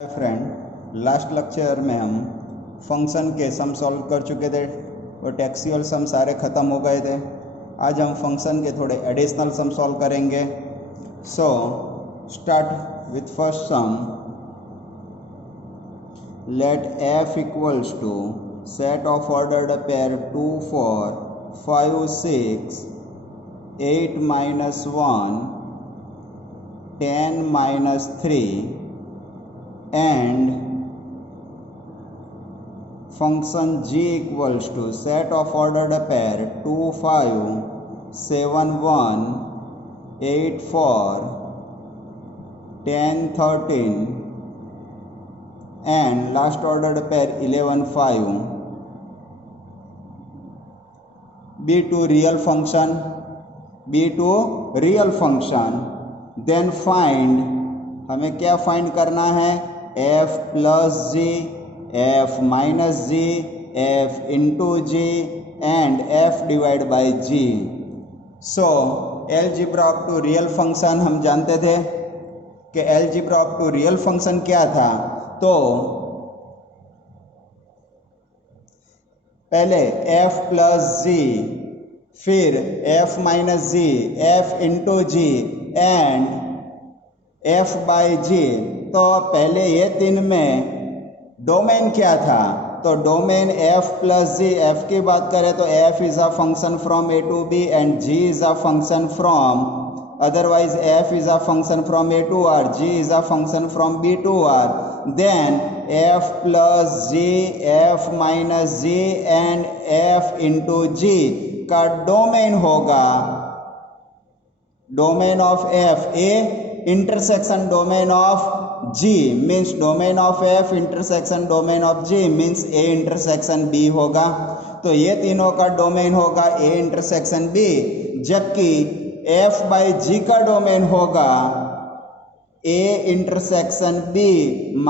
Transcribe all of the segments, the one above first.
Friend, last lecture में हम function के सम सॉल्व कर चुके थे और टेक्सुअल सम सारे ख़त्म हो गए थे। आज हम फंक्शन के थोड़े एडिशनल सम सॉल्व करेंगे। So start with first sum. Let f equals to set of ordered pair 2 4 5 6 8 minus 1 10 minus 3 and function g equals to set of ordered pair 2 5 7 1 8 4 10 13 and last ordered pair 11 5 be to real function then find, हमें क्या find करना है, f plus g, f minus g, f into g and f divide by g. So algebra of two real function हम जानते थे कि algebra of two real function क्या था। तो पहले f प्लस जी, फिर f minus g, f into g and f by g. तो पहले ये तीन में डोमेन क्या था, तो domain f plus g, f की बात करें तो f is a function from a to b and g is a function from, otherwise f is a function from a to r, g is a function from b to r। Then f plus g, f minus g and f into g का domain होगा domain of f a intersection domain of G means domain of F intersection domain of G means A intersection B होगा। तो ये तीनों का domain होगा A intersection B, जबकि F by G का डोमेन होगा A intersection B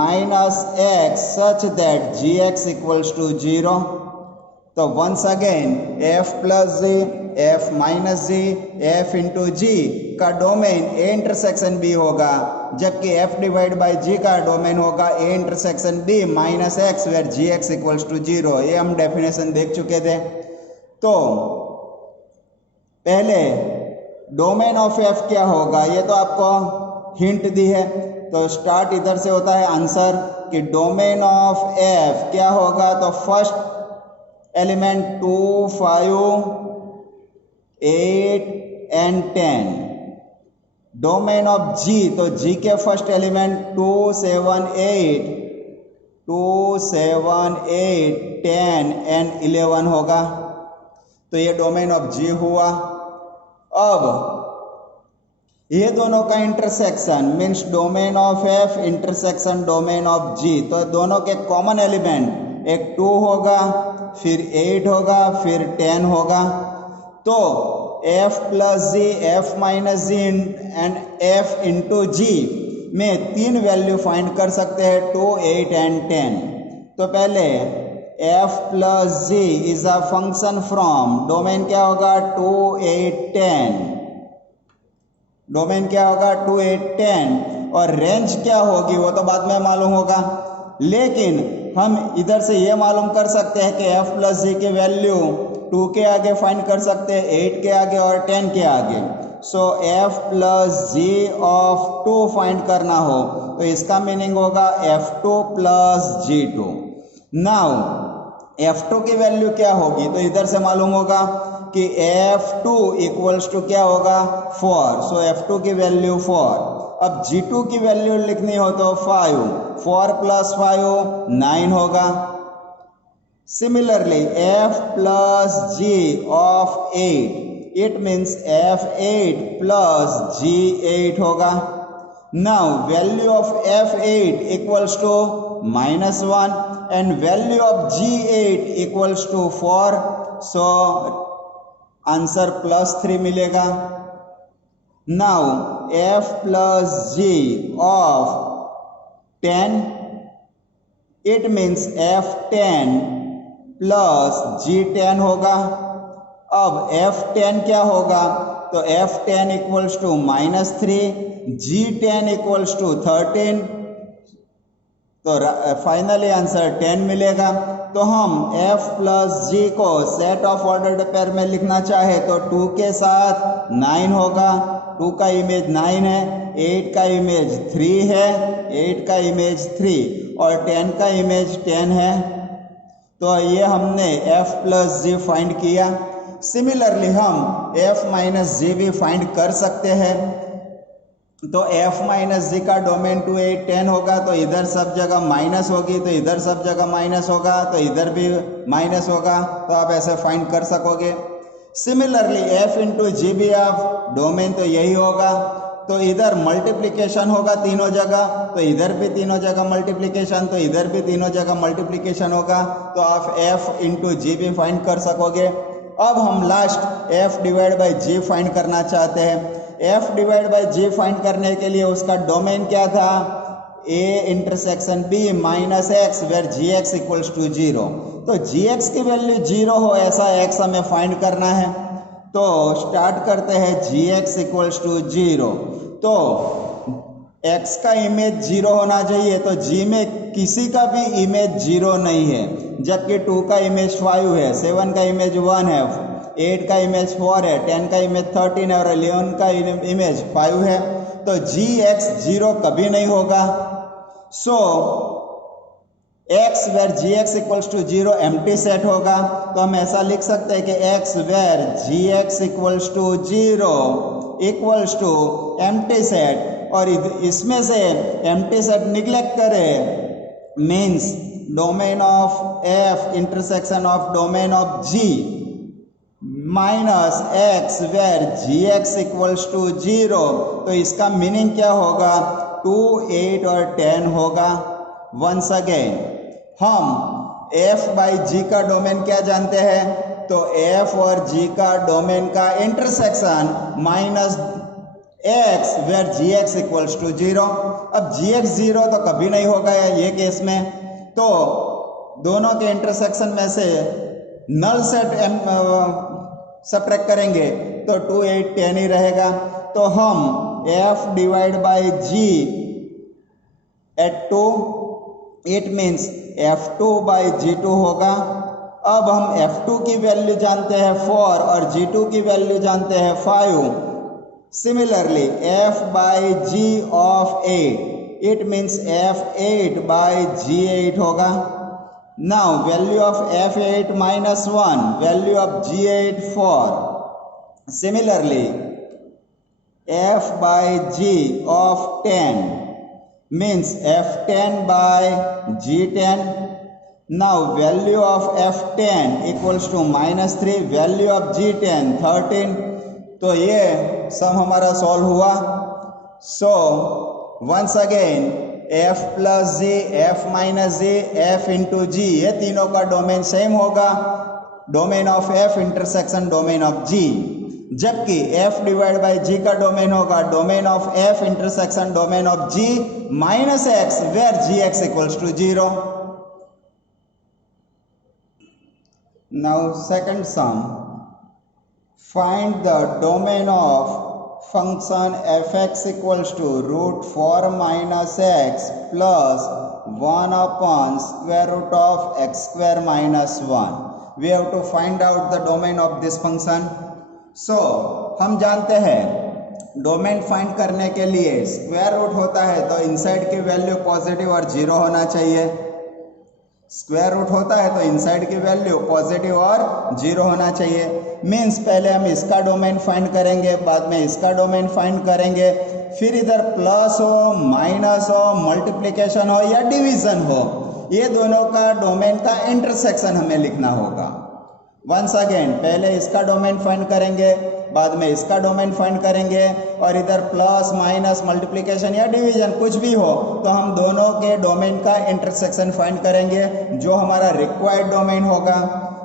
minus X such that Gx equals to 0। तो once again f plus g, f minus g, f into g का डोमेन a इंटरसेक्शन b होगा, जबकि f divide by g का domain होगा a intersection b minus x where gx equals to 0। ये हम definition देख चुके थे। तो पहले डोमेन ऑफ f क्या होगा, ये तो आपको हिंट दी है। तो स्टार्ट इधर से होता है आंसर कि डोमेन ऑफ f क्या होगा, तो first element 2 5 8 and 10। Domain of G, तो G के फर्स्ट एलिमेंट 2 7 8 10 एंड 11 होगा। तो ये डोमेन ऑफ G हुआ। अब ये दोनों का intersection means domain of F intersection domain of G। तो दोनों के कॉमन एलिमेंट एक 2 होगा, फिर 8 होगा, फिर 10 होगा। तो f plus g, f minus g and f into g में तीन वैल्यू फाइंड कर सकते हैं, 2 8 एंड 10। तो पहले f plus g is a function from, domain क्या होगा 2 8 10, डोमेन क्या होगा 2 8 10 और रेंज क्या होगी वो तो बाद में मालूम होगा, लेकिन हम इधर से ये मालूम कर सकते हैं कि f प्लस जी की वैल्यू 2 के आगे फाइंड कर सकते हैं, 8 के आगे और 10 के आगे। So f plus g of 2 find करना हो तो इसका मीनिंग होगा f2 plus g2। Now f2 की वैल्यू क्या होगी, तो इधर से मालूम होगा कि f2 इक्वल्स टू क्या होगा 4। सो f2 की वैल्यू 4। अब G2 की वैल्यू लिखनी हो तो 5, 4 प्लस 5 9 होगा। Similarly f plus g of 8, it means f8 plus g8 होगा। Now value of f8 equals to -1 and value of g8 equals to 4। So answer +3 मिलेगा। Now f plus g of 10, it means f10 plus g10 होगा। अब f10 क्या होगा, तो f10 equals to -3, g10 equals to 13, तो finally answer 10 मिलेगा। तो हम f प्लस जी को सेट ऑफ ऑर्डर्ड पेयर में लिखना चाहे तो 2 के साथ 9 होगा, 2 का इमेज 9 है, 8 का इमेज 3 है, 8 का इमेज 3 और 10 का इमेज 10 है। तो ये हमने f प्लस जी फाइंड किया। सिमिलरली हम f माइनस जी भी फाइंड कर सकते हैं। तो f माइनस जी का डोमेन 2 8 10 होगा, तो इधर सब जगह माइनस होगी, तो इधर सब जगह माइनस होगा, तो इधर भी माइनस होगा, तो आप ऐसे फाइंड कर सकोगे। सिमिलरली f इंटू जी भी आप डोमेन तो यही होगा, तो इधर मल्टीप्लिकेशन होगा तीनों जगह, तो इधर भी तीनों जगह मल्टीप्लिकेशन, तो इधर भी तीनों जगह मल्टीप्लिकेशन होगा, तो आप f इंटू जी भी फाइंड कर सकोगे। अब हम last f divide by g find करना चाहते हैं। f divide by g find करने के लिए उसका डोमेन क्या था, a intersection b minus x where g x equals to 0। तो जी एक्स की वैल्यू 0 हो ऐसा x हमें फाइंड करना है। तो स्टार्ट करते हैं जी एक्स इक्वल्स टू 0। तो x का इमेज 0 होना चाहिए, तो g में किसी का भी इमेज 0 नहीं है, जबकि 2 का इमेज 5 है, 7 का इमेज 1 है, 8 का इमेज 4 है, 10 का इमेज 13 है और 11 का इमेज 5 है। तो gx 0 कभी नहीं होगा। So x where gx equals to 0 empty set होगा। तो हम ऐसा लिख सकते हैं कि x where gx equals to 0 equals to empty set, और इसमें से एम्प्टी सेट निग्लेक्ट करें means domain of f intersection of domain of g minus x where g x equals to 0। तो इसका मीनिंग क्या होगा, 2 8 और 10 होगा। वंस अगेन हम f बाई जी का डोमेन क्या जानते हैं, तो f और g का डोमेन का intersection minus x where g x equals to 0। अब जी एक्स 0 तो कभी नहीं होगा ये केस में, तो दोनों के इंटरसेक्शन में से नल सेट सब्ट्रैक्ट करेंगे तो 2 8 10 ही रहेगा। तो हम f divide by g at 2, it means f2 by g2 होगा। अब हम f2 की वैल्यू जानते हैं 4 और g2 की वैल्यू जानते हैं 5। Similarly f by g of 8, it means f8 by g8 होगा। Now value of f8 minus 1, value of g8 4. Similarly, f by g of 10 means f10 by g10. Now value of f10 equals to minus 3, value of g10 13. तो ये सम हमारा solve हुआ। So once again f plus g, f minus g, f into g, ये तीनों का domain same होगा, domain of f intersection domain of g, जबकि f divide by g का डोमेन होगा domain of f intersection domain of g minus x where g x equals to 0। Now second sum, find the domain of function fx equals to root 4 minus x plus 1 upon square root of x square minus 1. We have to find out the domain of this function. So हम जानते हैं domain find करने के लिए square root होता है तो inside की वैल्यू पॉजिटिव और 0 होना चाहिए, स्क्वायर रूट होता है तो इनसाइड की वैल्यू पॉजिटिव और 0 होना चाहिए। मीन्स पहले हम इसका डोमेन फाइंड करेंगे, बाद में इसका डोमेन फाइंड करेंगे, फिर इधर प्लस हो, माइनस हो, मल्टीप्लिकेशन हो या डिवीजन हो, ये दोनों का डोमेन का इंटरसेक्शन हमें लिखना होगा। वंस अगेन पहले इसका डोमेन फाइंड करेंगे, बाद में इसका डोमेन फाइंड करेंगे, और इधर प्लस माइनस मल्टीप्लिकेशन या डिवीजन कुछ भी हो तो हम दोनों के डोमेन का इंटरसेक्शन फाइंड करेंगे जो हमारा रिक्वायर्ड डोमेन होगा।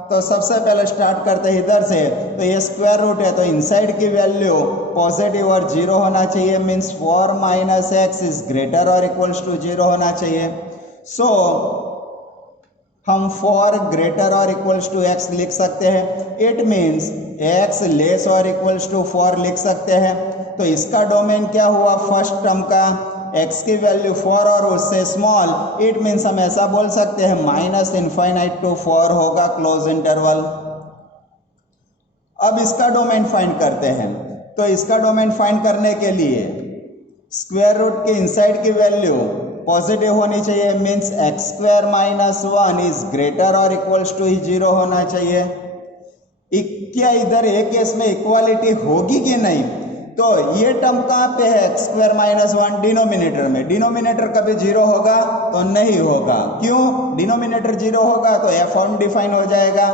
तो सबसे पहले स्टार्ट करते हैं इधर से, तो ये स्क्वायर रूट है तो इनसाइड की वैल्यू पॉजिटिव और 0 होना चाहिए, means 4 minus x is greater और इक्वल्स टू 0 होना चाहिए। सो हम 4 ग्रेटर और इक्वल्स टू x लिख सकते हैं, इट मीन्स x लेस और इक्वल्स टू 4 लिख सकते हैं। तो इसका डोमेन क्या हुआ, फर्स्ट टर्म का x की वैल्यू 4 और उससे स्मॉल, इट मीन्स हम ऐसा बोल सकते हैं माइनस इनफाइनाइट टू 4 होगा क्लोज इंटरवल। अब इसका डोमेन फाइंड करते हैं। तो इसका डोमेन फाइंड करने के लिए स्क्वायर रूट के इनसाइड की वैल्यू पॉजिटिव होनी चाहिए, means x square minus 1 is greater और इक्वल्स टू 0 होना चाहिए। क्या इधर एक केस में इक्वालिटी होगी कि नहीं? तो ये टर्म कहाँ पे है? एक्स स्क्वायर माइनस 1 डिनोमिनेटर में। डिनोमिनेटर कभी 0 होगा तो नहीं होगा। क्यों? डिनोमिनेटर 0 होगा तो एफ अनडिफाइन हो जाएगा,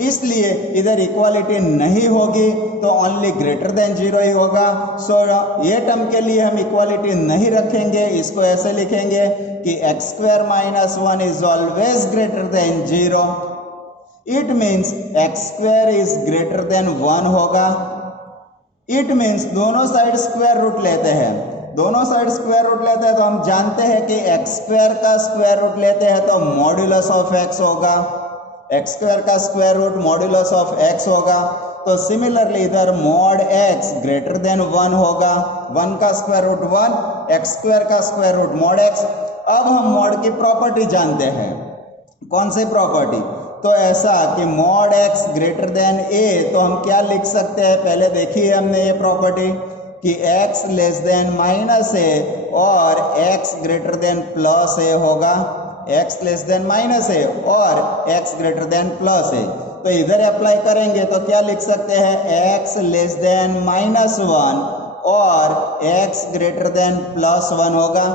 इसलिए इधर इक्वालिटी नहीं होगी, तो ओनली ग्रेटर देन 0 ही होगा। सो ये टर्म के लिए हम इक्वालिटी नहीं रखेंगे, इसको ऐसे लिखेंगे कि x square minus 1 is always greater than 0। It means x square is greater than 1 होगा। इट मीन्स दोनों साइड स्क्वायर रूट लेते हैं, दोनों साइड स्क्वायर रूट लेते हैं तो हम जानते हैं कि एक्स स्क्वायर का स्क्वायर रूट लेते हैं तो मॉड्यूलस ऑफ एक्स होगा, एक्स स्क्वायर का square root modulus of x होगा। तो सिमिलरली इधर मॉड एक्स ग्रेटर देन 1 होगा, 1 का स्क्वायर रूट 1, एक्स स्क्वायर का स्क्वायर रूट मॉड एक्स। अब हम मॉड की प्रॉपर्टी जानते हैं। कौन सी प्रॉपर्टी? तो ऐसा कि मॉड एक्स ग्रेटर देन ए, तो हम क्या लिख सकते हैं? पहले देखी है हमने ये प्रॉपर्टी कि x लेस देन माइनस ए और x ग्रेटर देन प्लस ए होगा, x लेस देन माइनस ए और x ग्रेटर देन प्लस ए। तो इधर अप्लाई करेंगे तो क्या लिख सकते हैं? x लेस देन माइनस 1 और x ग्रेटर देन प्लस 1 होगा।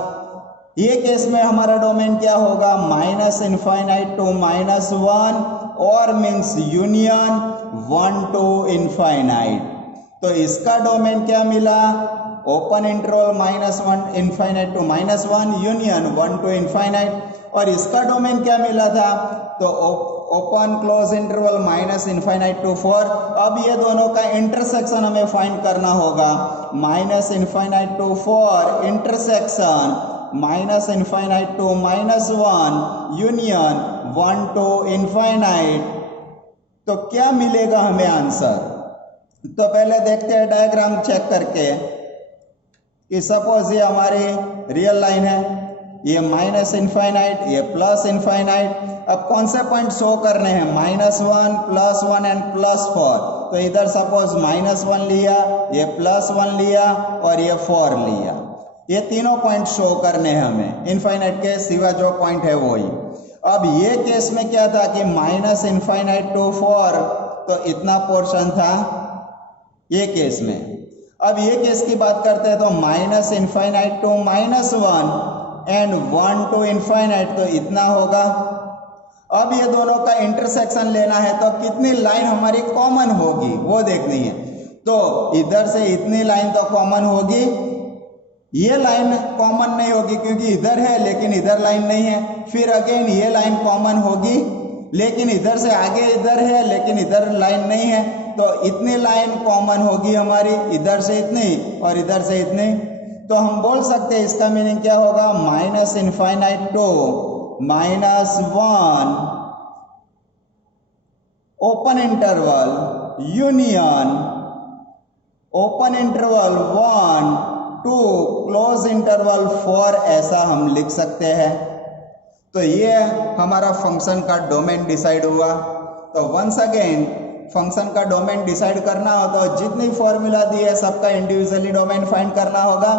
ये केस में हमारा डोमेन क्या होगा? माइनस इनफाइनाइट टू माइनस 1 और मीन्स यूनियन 1 टू इनफाइनाइट। तो इसका डोमेन क्या मिला? Open interval minus 1 infinite to minus 1 union 1 to infinite. और इसका डोमेन क्या मिला था? तो open close interval minus infinite to 4। अब ये दोनों का इंटरसेक्शन हमें फाइंड करना होगा। Minus infinite to 4 intersection minus infinite to minus 1 union 1 to infinite. तो क्या मिलेगा हमें आंसर? तो पहले देखते हैं डायग्राम चेक करके कि सपोज ये हमारी रियल लाइन है, ये माइनस इनफाइनाइट, ये प्लस इनफाइनाइट। अब कौन से पॉइंट शो करने हैं? Minus 1 plus 1 and plus 4। तो इधर सपोज माइनस 1 लिया, ये प्लस 1 लिया और ये 4 लिया। ये तीनों पॉइंट शो करने हैं हमें, इनफाइनाइट के सिवा जो पॉइंट है वही। अब ये केस में क्या था कि माइनस इनफाइनाइट टू 4, तो इतना पोर्शन था ये केस में। अब ये केस की बात करते हैं तो minus infinite to minus 1 and 1 to infinite, तो इतना होगा। अब ये दोनों का इंटरसेक्शन लेना है तो कितनी लाइन हमारी कॉमन होगी वो देखनी है। तो इधर से इतनी लाइन तो कॉमन होगी, ये लाइन कॉमन नहीं होगी क्योंकि इधर है लेकिन इधर लाइन नहीं है। फिर अगेन ये लाइन कॉमन होगी लेकिन इधर से आगे इधर है लेकिन इधर लाइन नहीं है, तो इतनी लाइन कॉमन होगी हमारी, इधर से इतनी और इधर से इतनी। तो हम बोल सकते हैं इसका मीनिंग क्या होगा? Minus infinite to minus 1 open interval union open interval 1 to close interval 4, ऐसा हम लिख सकते हैं। तो ये हमारा फंक्शन का डोमेन डिसाइड हुआ। तो वंस अगेन फंक्शन का डोमेन डिसाइड करना हो तो जितनी फॉर्मूला दी है सबका इंडिविजुअली डोमेन फाइंड करना होगा,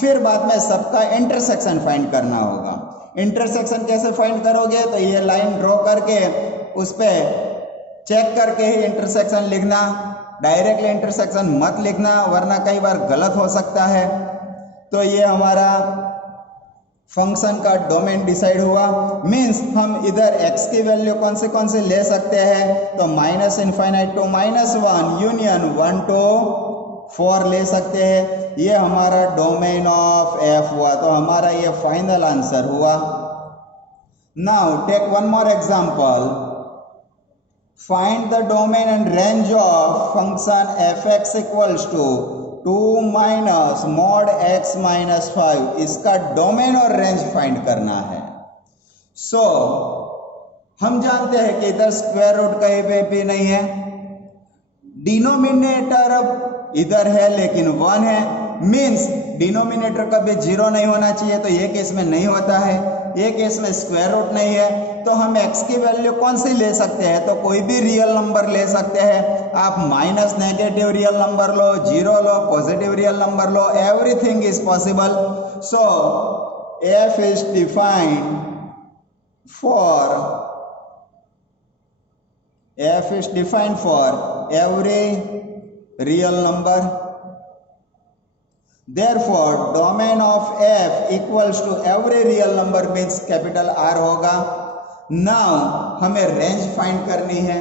फिर बाद में सबका इंटरसेक्शन फाइंड करना होगा। इंटरसेक्शन कैसे फाइंड करोगे? तो ये लाइन ड्रॉ करके उस पर चेक करके ही इंटरसेक्शन लिखना, डायरेक्टली इंटरसेक्शन मत लिखना वरना कई बार गलत हो सकता है। तो ये हमारा फंक्शन का डोमेन डिसाइड हुआ। मीन्स हम इधर x की वैल्यू कौन से ले सकते हैं? तो minus infinite to minus 1 union 1 to 4 ले सकते हैं। ये हमारा डोमेन ऑफ f हुआ, तो हमारा ये फाइनल आंसर हुआ। Now take one more example. Find the domain and range of function fx equals to 2 minus mod x minus 5। इसका डोमेन और रेंज फाइंड करना है। सो हम जानते हैं कि इधर स्क्वायर रूट कहीं पे भी नहीं है, डिनोमिनेटर इधर है लेकिन 1 है, मीन्स डिनोमिनेटर कभी 0 नहीं होना चाहिए, तो ये केस में नहीं होता है, ये केस में स्क्वायर रूट नहीं है, तो हम x की वैल्यू कौन सी ले सकते हैं, तो कोई भी रियल नंबर ले सकते हैं। आप minus negative real number low, 0 low, positive real number low, everything is possible. So f is defined for every real number. Therefore domain of f equals to every real number means capital R होगा। Now हमें range find करनी है,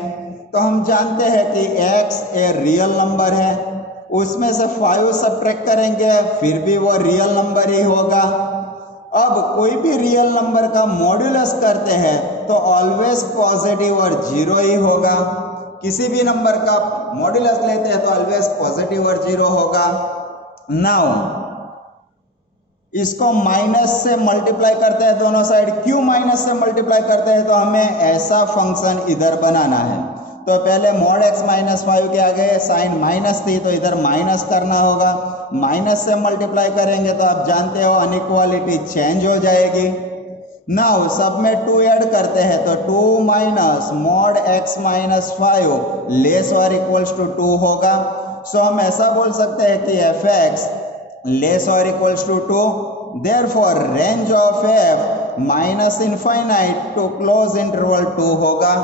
तो हम जानते हैं कि x a real number है, उसमें से 5 सब्ट्रैक्ट करेंगे फिर भी वो रियल नंबर ही होगा। अब कोई भी रियल नंबर का मॉड्यूलस करते हैं तो ऑलवेज पॉजिटिव और 0 ही होगा। किसी भी नंबर का मॉड्यूलस लेते हैं तो ऑलवेज पॉजिटिव और 0 होगा। नाउ इसको माइनस से मल्टीप्लाई करते हैं दोनों साइड। क्यों माइनस से मल्टीप्लाई करते हैं, तो हमें ऐसा फंक्शन इधर बनाना है। तो पहले मॉड x माइनस 5 के आगे साइन माइनस थी, तो इधर माइनस करना होगा। माइनस से मल्टीप्लाई करेंगे तो आप जानते हो अनइक्वालिटी चेंज हो जाएगी। नाउ सब में 2 ऐड करते हैं तो 2 minus mod x minus 5 less और इक्वल्स टू 2 होगा। सो हम ऐसा बोल सकते हैं कि fx लेस और equals to 2, therefore range of f minus infinite to close interval 2 होगा।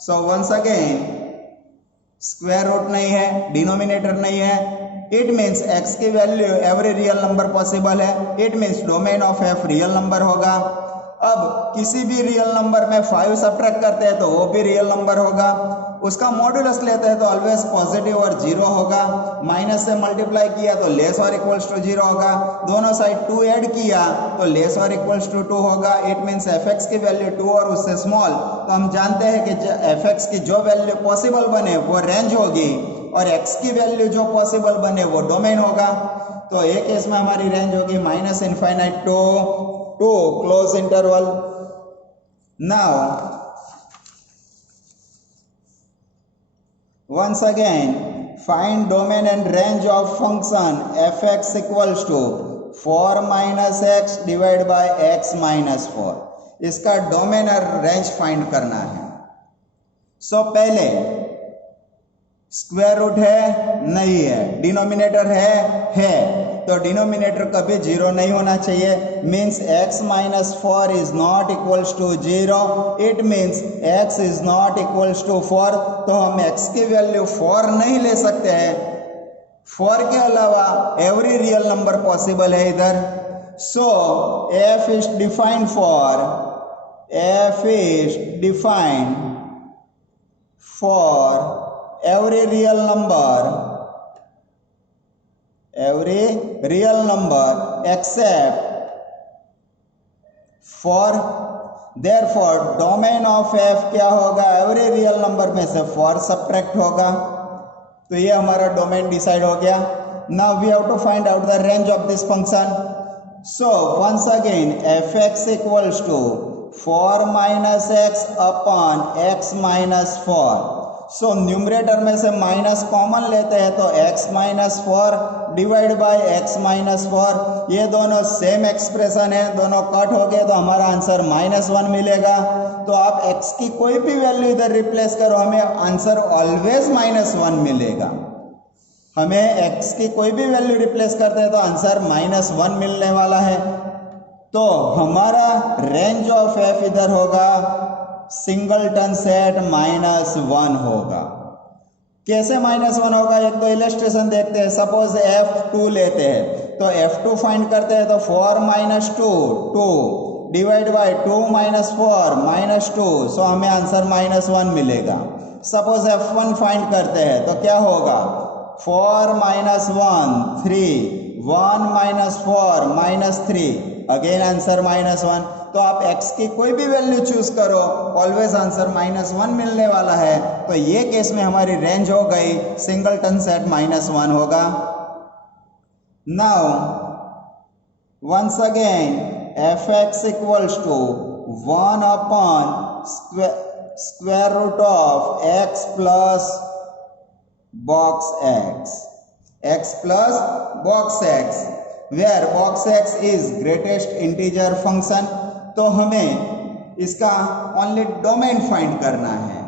So once again square root नहीं है, डिनोमिनेटर नहीं है, इट मीन्स x की value every real number possible है, it means domain of f real number होगा। अब किसी भी रियल नंबर में 5 सब्ट्रैक्ट करते हैं तो वो भी रियल नंबर होगा। उसका मॉड्यूलस लेते हैं तो ऑलवेज पॉजिटिव और 0 होगा। माइनस से मल्टीप्लाई किया तो लेस और इक्वल्स टू 0 होगा। दोनों साइड 2 ऐड किया तो लेस और इक्वल्स टू 2 होगा। इट मीन्स fx की वैल्यू 2 और उससे स्मॉल। तो हम जानते हैं कि fx की जो वैल्यू पॉसिबल बने वो रेंज होगी और x की वैल्यू जो पॉसिबल बने वो डोमेन होगा। तो एक केस में हमारी रेंज होगी minus infinite to close interval. Now once again find domain and range of function fx equals to 4 minus x divided by x minus 4। इसका डोमेन और रेंज फाइंड करना है। सो पहले स्क्वायर रूट है नहीं है, डिनोमिनेटर है, तो डिनोमिनेटर कभी 0 नहीं होना चाहिए। Means x minus 4 is not equals to 0, it means x is not equals to 4। तो हम x की वैल्यू 4 नहीं ले सकते हैं। 4 के अलावा एवरी रियल नंबर पॉसिबल है इधर। सो f is defined for every real number except 4। therefore domain of f क्या होगा, every real number में से 4 सब्ट्रैक्ट होगा। तो ये हमारा डोमेन डिसाइड हो गया। now we have to find out the range of this function। so once again fx equals to 4 minus x upon x minus 4। So numerator में से माइनस कॉमन लेते हैं तो x minus 4 divide by x minus 4। ये दोनों same expression है, दोनों cut हो गए तो हमारा आंसर -1 मिलेगा। तो आप x की कोई भी वैल्यू इधर रिप्लेस करो, हमें आंसर ऑलवेज -1 मिलेगा। हमें x की कोई भी वैल्यू रिप्लेस करते हैं तो आंसर -1 मिलने वाला है। तो हमारा रेंज ऑफ f इधर होगा सिंगलटन सेट -1 होगा। कैसे -1 होगा, एक तो इलस्ट्रेशन देखते हैं। सपोज f2 लेते हैं तो f2 फाइंड करते हैं तो 4 माइनस 2 डिवाइड बाई 2 माइनस 4 -2। सो हमें आंसर -1 मिलेगा। सपोज f1 फाइंड करते हैं तो क्या होगा, 4 माइनस 1 3, 1 माइनस 4 -3, अगेन आंसर -1। तो आप x की कोई भी वैल्यू चूज करो, ऑलवेज आंसर -1 मिलने वाला है। तो ये केस में हमारी रेंज हो गई सिंगलटन सेट -1 होगा। Now once again fx equals to 1 upon square root of x plus box x। x plus box x where box x is greatest integer function। तो हमें इसका ओनली डोमेन फाइंड करना है,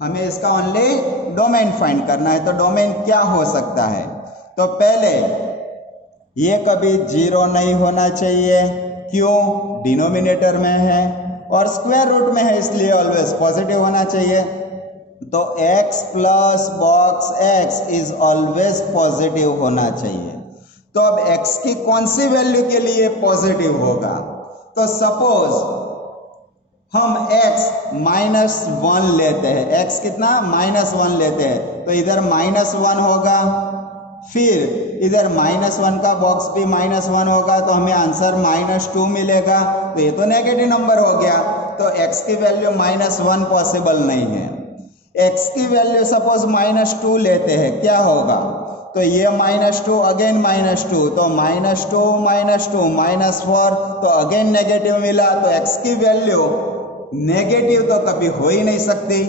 हमें इसका ओनली डोमेन फाइंड करना है। तो डोमेन क्या हो सकता है? तो पहले ये कभी जीरो नहीं होना चाहिए, क्यों? डिनोमिनेटर में है और स्क्वायर रूट में है, इसलिए ऑलवेज पॉजिटिव होना चाहिए। तो x plus box x is always positive होना चाहिए। तो अब x की कौन सी वैल्यू के लिए पॉजिटिव होगा? तो सपोज हम x -1 लेते हैं, x कितना? -1 लेते हैं, तो इधर -1 होगा, फिर इधर -1 का बॉक्स भी -1 होगा, तो हमें आंसर -2 मिलेगा। तो ये तो नेगेटिव नंबर हो गया, तो x की वैल्यू -1 पॉसिबल नहीं है। x की वैल्यू सपोज -2 लेते हैं, क्या होगा? तो ये -2 अगेन -2, तो -2 -4, तो अगेन नेगेटिव मिला। तो x की वैल्यू नेगेटिव तो कभी हो ही नहीं सकती।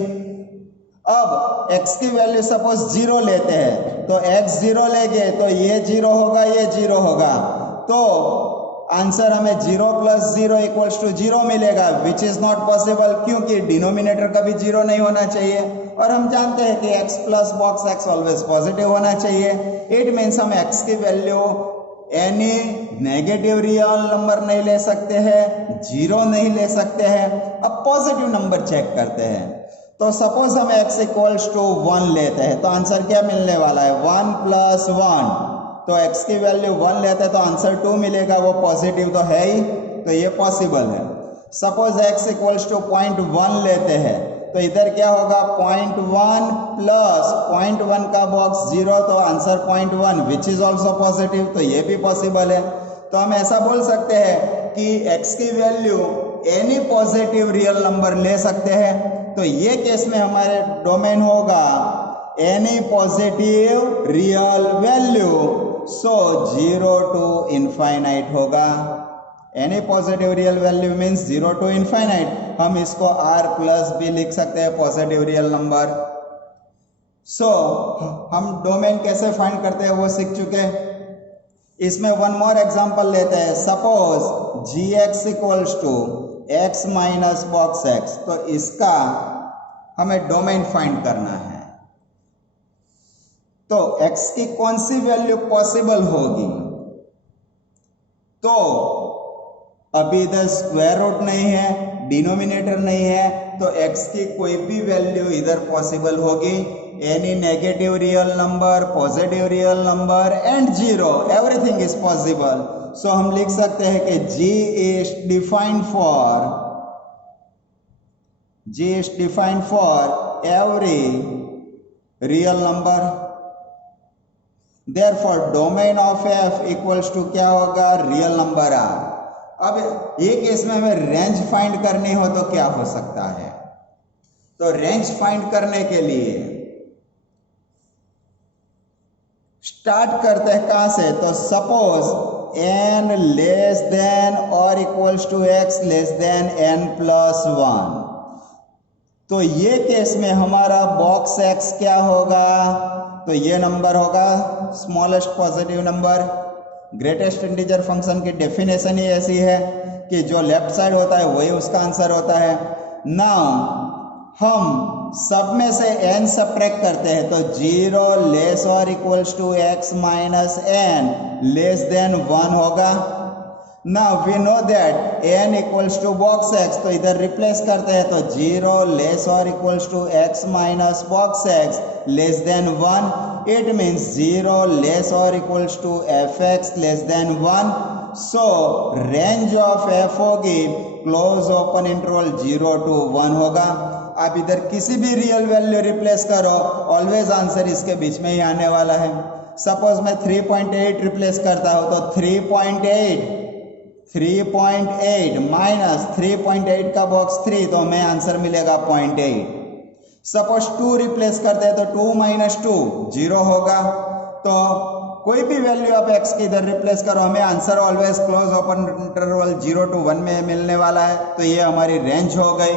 अब x की वैल्यू सपोज 0 लेते हैं, तो x 0 लेंगे तो ये 0 होगा, ये 0 होगा, तो आंसर हमें 0 + 0 = 0 मिलेगा, विच इज नॉट पॉसिबल, क्योंकि डिनोमिनेटर कभी 0 नहीं होना चाहिए। और हम जानते हैं कि x plus box x always positive होना चाहिए। इट मीन्स हम x की value any negative real number नहीं ले सकते हैं, 0 नहीं ले सकते हैं। अब पॉजिटिव नंबर चेक करते हैं, तो सपोज हम x = 1 लेते हैं, तो आंसर क्या मिलने वाला है? 1 + 1, तो x की वैल्यू 1 लेते हैं तो आंसर 2 मिलेगा, वो पॉजिटिव तो है ही, तो ये पॉसिबल है। सपोज x = 0.1 लेते हैं, तो इधर क्या होगा? 0.1 प्लस 0.1 का बॉक्स 0, तो answer 0.1 which is also positive, तो ये भी पॉसिबल है। तो हम ऐसा बोल सकते हैं कि x की value any positive real number ले सकते हैं। तो ये केस में हमारे डोमेन होगा any positive real value, so 0 to infinite होगा। Any positive real value means 0 to infinite. हम इसको r+ भी लिख सकते हैं, पॉजिटिव रियल नंबर। सो हम डोमेन कैसे फाइंड करते हैं वो सीख चुके हैं। इसमें वन मोर एग्जांपल लेते हैं। Suppose gx = x - box x, तो इसका हमें डोमेन फाइंड करना है। तो x की कौन सी वैल्यू पॉसिबल होगी? तो अभी इधर स्क्वायर रूट नहीं है, डिनोमिनेटर नहीं है, तो x की कोई भी वैल्यू इधर पॉसिबल होगी। Any negative real number, positive real number and 0, everything is possible. So हम लिख सकते हैं कि g is defined for every real number। Therefore domain of f = क्या होगा? Real number r। अब ये केस में हमें रेंज फाइंड करनी हो तो क्या हो सकता है? तो रेंज फाइंड करने के लिए स्टार्ट करते हैं कहां से? तो suppose n < or = x n+1, तो ये केस में हमारा बॉक्स x क्या होगा? तो ये नंबर होगा smallest positive number. Greatest integer function की डेफिनेशन ही ऐसी है कि जो लेफ्ट साइड होता है वही उसका आंसर होता है। नाउ हम सब में से n सब्ट्रैक्ट करते हैं, तो 0 < or x - n < 1 होगा। Now we know that n = box x, तो इधर रिप्लेस करते हैं, तो 0 < or x - box x < 1, it means 0 < or fx < 1। So range of f होगी क्लोज ओपन इंटरवल 0 to 1 होगा। आप इधर किसी भी रियल वैल्यू रिप्लेस करो, ऑलवेज आंसर इसके बीच में ही आने वाला है। सपोज मैं 3.8 रिप्लेस करता हूं, तो 3.8 माइनस 3.8 का बॉक्स 3, तो हमें आंसर मिलेगा 0.8। सपोज 2 रिप्लेस करते हैं, तो 2 - 2 0 होगा। तो कोई भी वैल्यू आप x की इधर रिप्लेस करो, हमें answer always close open interval 0 to 1 में मिलने वाला है। तो ये हमारी रेंज हो गई।